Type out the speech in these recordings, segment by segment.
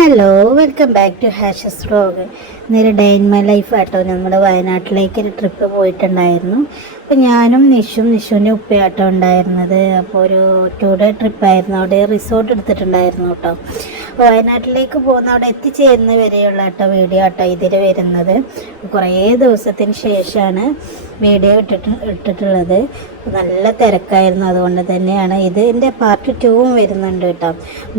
Hello, welcome back to ഹാഷസ് vlog. നേരെ day in my life ആട്ടോ. നമ്മുടെ വയനാട്ടിലേക്ക് ഒരു ട്രിപ്പ് പോയിട്ടുണ്ടായിരുന്നു. അപ്പോൾ ഞാനും നിഷുവിൻ്റെ ഉപ്പയാട്ടോ ഉണ്ടായിരുന്നത്. അപ്പോൾ ഒരു 2 ഡേ ട്രിപ്പായിരുന്നു. അവിടെ റിസോർട്ട് എടുത്തിട്ടുണ്ടായിരുന്നു കേട്ടോ. വയനാട്ടിലേക്ക് പോകുന്ന അവിടെ എത്തിച്ചേരുന്ന വരെയുള്ള കേട്ടോ വീഡിയോ ആട്ടോ ഇതിൽ വരുന്നത്. കുറേ ദിവസത്തിന് ശേഷമാണ് വീഡിയോ ഇട്ടിട്ടുള്ളത്. നല്ല തിരക്കായിരുന്നു, അതുകൊണ്ട് തന്നെയാണ് ഇതിൻ്റെ പാർട്ട് 2 വരുന്നുണ്ട് കേട്ടോ.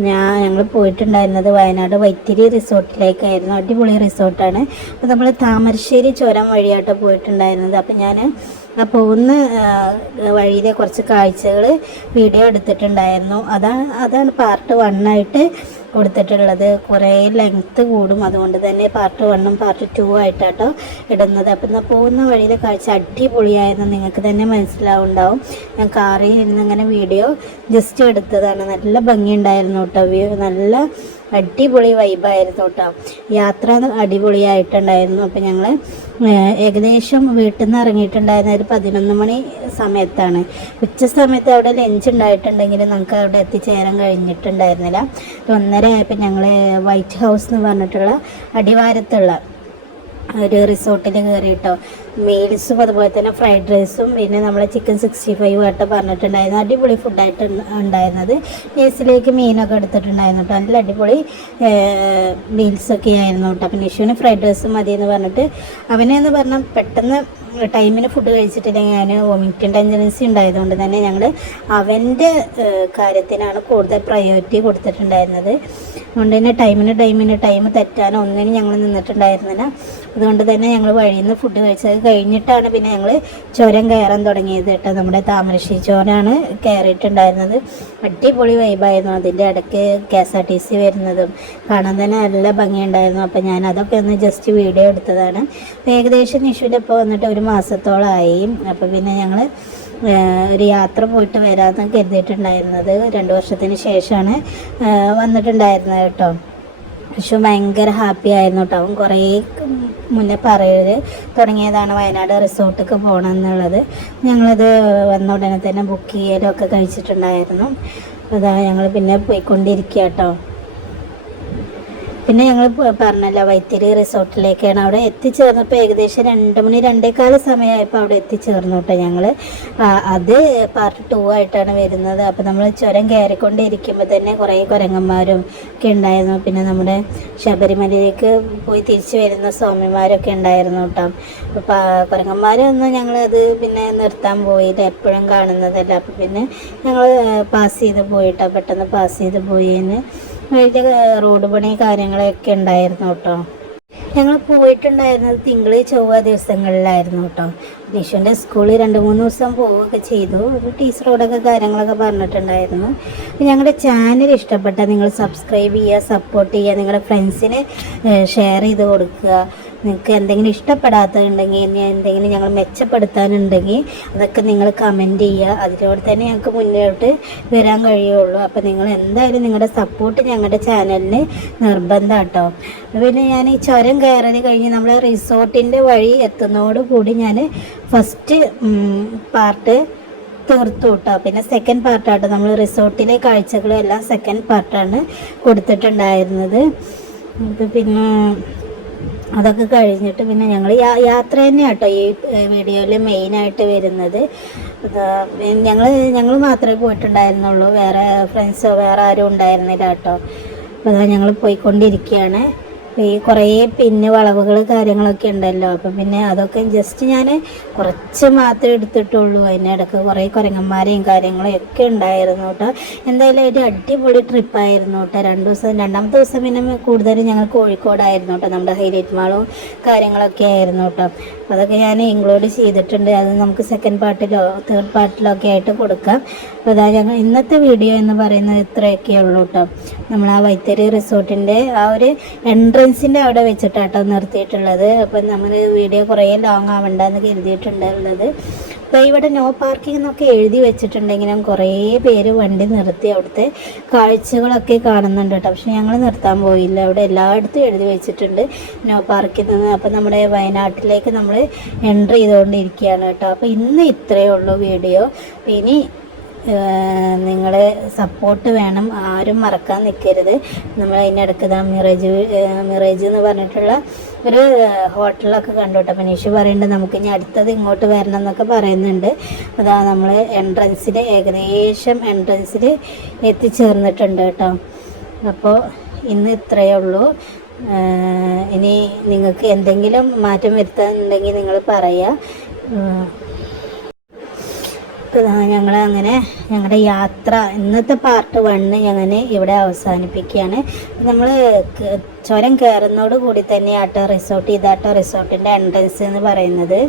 ഞങ്ങൾ പോയിട്ടുണ്ടായിരുന്നത് വയനാട് വൈത്തിരി റിസോർട്ടിലേക്കായിരുന്നു. അടിപൊളി റിസോർട്ടാണ്. അപ്പോൾ നമ്മൾ താമരശ്ശേരി ചുരം വഴിയാട്ടോ പോയിട്ടുണ്ടായിരുന്നത്. അപ്പോൾ ഞാൻ പോകുന്ന വഴിയിലെ കുറച്ച് കാഴ്ചകൾ വീഡിയോ എടുത്തിട്ടുണ്ടായിരുന്നു. അതാണ് പാർട്ട് 1 ആയിട്ട് കൊടുത്തിട്ടുള്ളത്. കുറേ ലെങ്ത്ത് കൂടും, അതുകൊണ്ട് തന്നെ പാർട്ട് 1ഉം പാർട്ട് 2 ആയിട്ടാട്ടോ ഇടുന്നത്. അപ്പം പോകുന്ന വഴിയിലെ കാഴ്ച അടിപൊളിയായിരുന്നു, നിങ്ങൾക്ക് തന്നെ മനസ്സിലാവുണ്ടാവും. ഞാൻ കാറിൽ നിന്ന് ഇങ്ങനെ വീഡിയോ ജസ്റ്റ് എടുത്തതാണ്. നല്ല ഭംഗിയുണ്ടായിരുന്നു കേട്ടോ. നല്ല അടിപൊളി വൈബായിരുന്നു കേട്ടോ. യാത്ര അടിപൊളിയായിട്ടുണ്ടായിരുന്നു. അപ്പം ഞങ്ങൾ ഏകദേശം വീട്ടിൽ നിന്ന് ഇറങ്ങിയിട്ടുണ്ടായിരുന്ന ഒരു 11 മണി സമയത്താണ്. ഉച്ച സമയത്ത് അവിടെ ലഞ്ച് ഉണ്ടായിട്ടുണ്ടെങ്കിൽ നമുക്ക് അവിടെ എത്തിച്ചേരാൻ കഴിഞ്ഞിട്ടുണ്ടായിരുന്നില്ല. 1:30 ആയപ്പോൾ ഞങ്ങൾ വൈറ്റ് ഹൗസ് എന്ന് പറഞ്ഞിട്ടുള്ള അടിവാരത്തുള്ള ഒരു റിസോർട്ടിൽ കയറിയിട്ടോ. മീൽസും അതുപോലെ തന്നെ ഫ്രൈഡ് റൈസും പിന്നെ നമ്മൾ ചിക്കൻ 65 ആയിട്ട് പറഞ്ഞിട്ടുണ്ടായിരുന്നു. അടിപൊളി ഫുഡായിട്ട് ഉണ്ടായിരുന്നത്. കേസിലേക്ക് മീനൊക്കെ എടുത്തിട്ടുണ്ടായിരുന്നു കേട്ടോ. നല്ല അടിപൊളി മീൽസൊക്കെ ആയിരുന്നു കേട്ടോ. അപ്പം നിഷുവിന് ഫ്രൈഡ് റൈസും മതി എന്ന് പറഞ്ഞിട്ട് അവനെന്ന് പറഞ്ഞാൽ പെട്ടെന്ന് ടൈമിന് ഫുഡ് കഴിച്ചിട്ടില്ലെങ്കിൽ ഞാൻ വോമിറ്റിംഗ് ടെൻഡൻസി ഉണ്ടായതുകൊണ്ട് തന്നെ ഞങ്ങൾ അവൻ്റെ കാര്യത്തിനാണ് കൂടുതൽ പ്രയോറിറ്റി കൊടുത്തിട്ടുണ്ടായിരുന്നത്. അതുകൊണ്ട് തന്നെ ടൈം തെറ്റാനോ ഒന്നിനും ഞങ്ങൾ നിന്നിട്ടുണ്ടായിരുന്നില്ല. അതുകൊണ്ട് തന്നെ ഞങ്ങൾ വഴിയിൽ നിന്ന് ഫുഡ് കഴിച്ചത് കഴിഞ്ഞിട്ടാണ് പിന്നെ ഞങ്ങൾ ചുരം കയറാൻ തുടങ്ങിയത് കേട്ടോ. നമ്മുടെ താമരശ്ശേരി ചുരമാണ് കയറിയിട്ടുണ്ടായിരുന്നത്. അടിപൊളി വൈബായിരുന്നു. അതിൻ്റെ ഇടയ്ക്ക് KSRTC വരുന്നതും കാണാൻ തന്നെ നല്ല ഭംഗിയുണ്ടായിരുന്നു. അപ്പോൾ ഞാൻ അതൊക്കെ ഒന്ന് ജസ്റ്റ് വീഡിയോ എടുത്തതാണ്. ഏകദേശം നിഷുവിൻ്റെ ഇപ്പോൾ വന്നിട്ട് 1 മാസത്തോളമായി. അപ്പോൾ പിന്നെ ഞങ്ങൾ ഒരു യാത്ര പോയിട്ട് വരാമെന്ന് കരുതിയിട്ടുണ്ടായിരുന്നത്. 2 വർഷത്തിന് ശേഷമാണ് വന്നിട്ടുണ്ടായിരുന്നത് കേട്ടോ. പക്ഷെ ഭയങ്കര ഹാപ്പി ആയിരുന്നു കേട്ടോ. അവൻ കുറേ മുന്നേ തുടങ്ങിയതാണ് വയനാട് റിസോർട്ടൊക്കെ പോകണം എന്നുള്ളത്. ഞങ്ങളത് വന്ന ഉടനെ തന്നെ ബുക്ക് ചെയ്യലൊക്കെ കഴിച്ചിട്ടുണ്ടായിരുന്നു. അതാ ഞങ്ങൾ പിന്നെ പോയിക്കൊണ്ടിരിക്കുക കേട്ടോ. പിന്നെ ഞങ്ങൾ പറഞ്ഞല്ലോ വൈത്തിരി റിസോർട്ടിലേക്കാണ്. അവിടെ എത്തിച്ചേർന്നപ്പോൾ ഏകദേശം 2 മണി 2:15 സമയമായപ്പോൾ അവിടെ എത്തിച്ചേർന്നു കേട്ടോ ഞങ്ങൾ. അത് പാർട്ട് 2 ആയിട്ടാണ് വരുന്നത്. അപ്പോൾ നമ്മൾ ചുരം കയറിക്കൊണ്ടിരിക്കുമ്പോൾ തന്നെ കുറേ കുരങ്ങന്മാരും ഒക്കെ ഉണ്ടായിരുന്നു. പിന്നെ നമ്മുടെ ശബരിമലയിലേക്ക് പോയി തിരിച്ചു വരുന്ന സ്വാമിമാരൊക്കെ ഉണ്ടായിരുന്നു കേട്ടോ. അപ്പോൾ കുരങ്ങന്മാരൊന്നും ഞങ്ങളത് പിന്നെ നിർത്താൻ പോയില്ല, എപ്പോഴും കാണുന്നതല്ല. അപ്പോൾ പിന്നെ ഞങ്ങൾ പാസ് ചെയ്ത് പോയിട്ടോ, പെട്ടെന്ന് പാസ് ചെയ്ത് പോയതിന് വലിയ റോഡ് പണി കാര്യങ്ങളൊക്കെ ഉണ്ടായിരുന്നു കേട്ടോ. ഞങ്ങൾ പോയിട്ടുണ്ടായിരുന്നത് തിങ്കൾ ചൊവ്വ ദിവസങ്ങളിലായിരുന്നു കേട്ടോ. നിഷുവിൻ്റെ സ്കൂളിൽ 2-3 ദിവസം പോവുകയൊക്കെ ചെയ്തു. ടീച്ചറോടൊക്കെ കാര്യങ്ങളൊക്കെ പറഞ്ഞിട്ടുണ്ടായിരുന്നു. ഞങ്ങളുടെ ചാനൽ ഇഷ്ടപ്പെട്ടാൽ നിങ്ങൾ സബ്സ്ക്രൈബ് ചെയ്യുക, സപ്പോർട്ട് ചെയ്യുക, നിങ്ങളുടെ ഫ്രണ്ട്സിന് ഷെയർ ചെയ്ത് കൊടുക്കുക. നിങ്ങൾക്ക് എന്തെങ്കിലും ഇഷ്ടപ്പെടാത്തതുണ്ടെങ്കിൽ എന്തെങ്കിലും ഞങ്ങൾ മെച്ചപ്പെടുത്താനുണ്ടെങ്കിൽ അതൊക്കെ നിങ്ങൾ കമൻറ്റ് ചെയ്യുക. അതിലൂടെ തന്നെ ഞങ്ങൾക്ക് മുന്നോട്ട് വരാൻ കഴിയുള്ളൂ. അപ്പോൾ നിങ്ങൾ എന്തായാലും നിങ്ങളുടെ സപ്പോർട്ട് ഞങ്ങളുടെ ചാനലിന് നിർബന്ധം കേട്ടോ. പിന്നെ ഞാൻ ഈ ചുരം കയറൽ കഴിഞ്ഞ് നമ്മൾ റിസോർട്ടിൻ്റെ വഴി എത്തുന്നതോടുകൂടി ഞാൻ ഫസ്റ്റ് പാർട്ട് തീർത്തു കേട്ടോ. പിന്നെ സെക്കൻഡ് പാർട്ടാട്ടോ നമ്മൾ റിസോർട്ടിലെ കാഴ്ചകളും എല്ലാം സെക്കൻഡ് പാർട്ടാണ് കൊടുത്തിട്ടുണ്ടായിരുന്നത്. പിന്നെ അതൊക്കെ കഴിഞ്ഞിട്ട് പിന്നെ ഞങ്ങൾ യാത്ര തന്നെയാണ് കേട്ടോ ഈ വീഡിയോയിൽ മെയിനായിട്ട് വരുന്നത്. ഞങ്ങൾ മാത്രമേ പോയിട്ടുണ്ടായിരുന്നുള്ളൂ, വേറെ ഫ്രണ്ട്സോ വേറെ ആരും ഉണ്ടായിരുന്നില്ല കേട്ടോ. അപ്പോൾ അതാ ഞങ്ങൾ പോയിക്കൊണ്ടിരിക്കുകയാണ്. ഈ കുറേ പിന്നെ വളവുകൾ കാര്യങ്ങളൊക്കെ ഉണ്ടല്ലോ. അപ്പം പിന്നെ അതൊക്കെ ജസ്റ്റ് ഞാൻ കുറച്ച് മാത്രമേ എടുത്തിട്ടുള്ളൂ. അതിനിടയ്ക്ക് കുറേ കുരങ്ങന്മാരെയും കാര്യങ്ങളും ഒക്കെ ഉണ്ടായിരുന്നു കേട്ടോ. എന്തായാലും ഒരു അടിപൊളി ട്രിപ്പായിരുന്നു കേട്ടോ. 2 ദിവസം, 2ാമത്തെ ദിവസം പിന്നെ കൂടുതലും ഞങ്ങൾ കോഴിക്കോടായിരുന്നു കേട്ടോ. നമ്മുടെ ഹൈലൈറ്റ് മാളും കാര്യങ്ങളൊക്കെ ആയിരുന്നു കേട്ടോ. അതൊക്കെ ഞാൻ ഇൻക്ലൂഡ് ചെയ്തിട്ടുണ്ട്. അത് നമുക്ക് സെക്കൻഡ് പാർട്ടിലോ തേർഡ് പാർട്ടിലോ ഒക്കെ ആയിട്ട് കൊടുക്കാം. അപ്പോൾ അതാ ഞങ്ങൾ ഇന്നത്തെ വീഡിയോ എന്ന് പറയുന്നത് ഇത്രയൊക്കെ ഉള്ളൂ കേട്ടോ. നമ്മൾ ആ വൈത്തിരി റിസോർട്ടിൻ്റെ ആ ഒരു എൻട്രൻസിൻ്റെ അവിടെ വെച്ചിട്ടാട്ടോ നിർത്തിയിട്ടുള്ളത്. അപ്പം നമ്മൾ വീഡിയോ കുറേ ലോങ് ആവണ്ടെന്ന് കരുതിയിട്ടുള്ളത്. അപ്പോൾ ഇവിടെ നോ പാർക്കിംഗ് എന്നൊക്കെ എഴുതി വെച്ചിട്ടുണ്ടെങ്കിലും കുറേ പേര് വണ്ടി നിർത്തി അവിടുത്തെ കാഴ്ചകളൊക്കെ കാണുന്നുണ്ട് കേട്ടോ. പക്ഷെ ഞങ്ങൾ നിർത്താൻ പോയില്ല. അവിടെ എല്ലായിടത്തും എഴുതി വെച്ചിട്ടുണ്ട് നോ പാർക്കിംഗ് എന്ന്. അപ്പോൾ നമ്മുടെ വയനാട്ടിലേക്ക് നമ്മൾ എൻട്രി ചെയ്തുകൊണ്ടിരിക്കുകയാണ് കേട്ടോ. അപ്പോൾ ഇന്ന് ഇത്രയേ ഉള്ളൂ വീഡിയോ. ഇനി നിങ്ങൾ സപ്പോർട്ട് വേണം, ആരും മറക്കാൻ നിൽക്കരുത്. നമ്മൾ അതിനിടയ്ക്ക് മിറേജ് എന്ന് പറഞ്ഞിട്ടുള്ള ഒരു ഹോട്ടലൊക്കെ കണ്ടു കേട്ടോ. അപ്പോൾ നിഷു പറയുന്നുണ്ട് നമുക്ക് ഇനി അടുത്തത് ഇങ്ങോട്ട് വരണം എന്നൊക്കെ പറയുന്നുണ്ട്. അതാ നമ്മൾ ഏകദേശം എൻട്രൻസിൽ എത്തിച്ചേർന്നിട്ടുണ്ട് കേട്ടോ. അപ്പോൾ ഇന്ന് ഇത്രയേ ഉള്ളൂ. ഇനി നിങ്ങൾക്ക് എന്തെങ്കിലും മാറ്റം വരുത്താനുണ്ടെങ്കിൽ നിങ്ങൾ പറയുക. ഞങ്ങളങ്ങനെ ഞങ്ങളുടെ യാത്ര ഇന്നത്തെ പാർട്ട് 1 ഞങ്ങൾ ഇവിടെ അവസാനിപ്പിക്കുകയാണ്. നമ്മൾ ചുരം കയറുന്നതോട് കൂടി തന്നെ റിസോർട്ട് ഇതാട്ടോ റിസോർട്ടിൻ്റെ എൻട്രൻസ് എന്ന് പറയുന്നത്.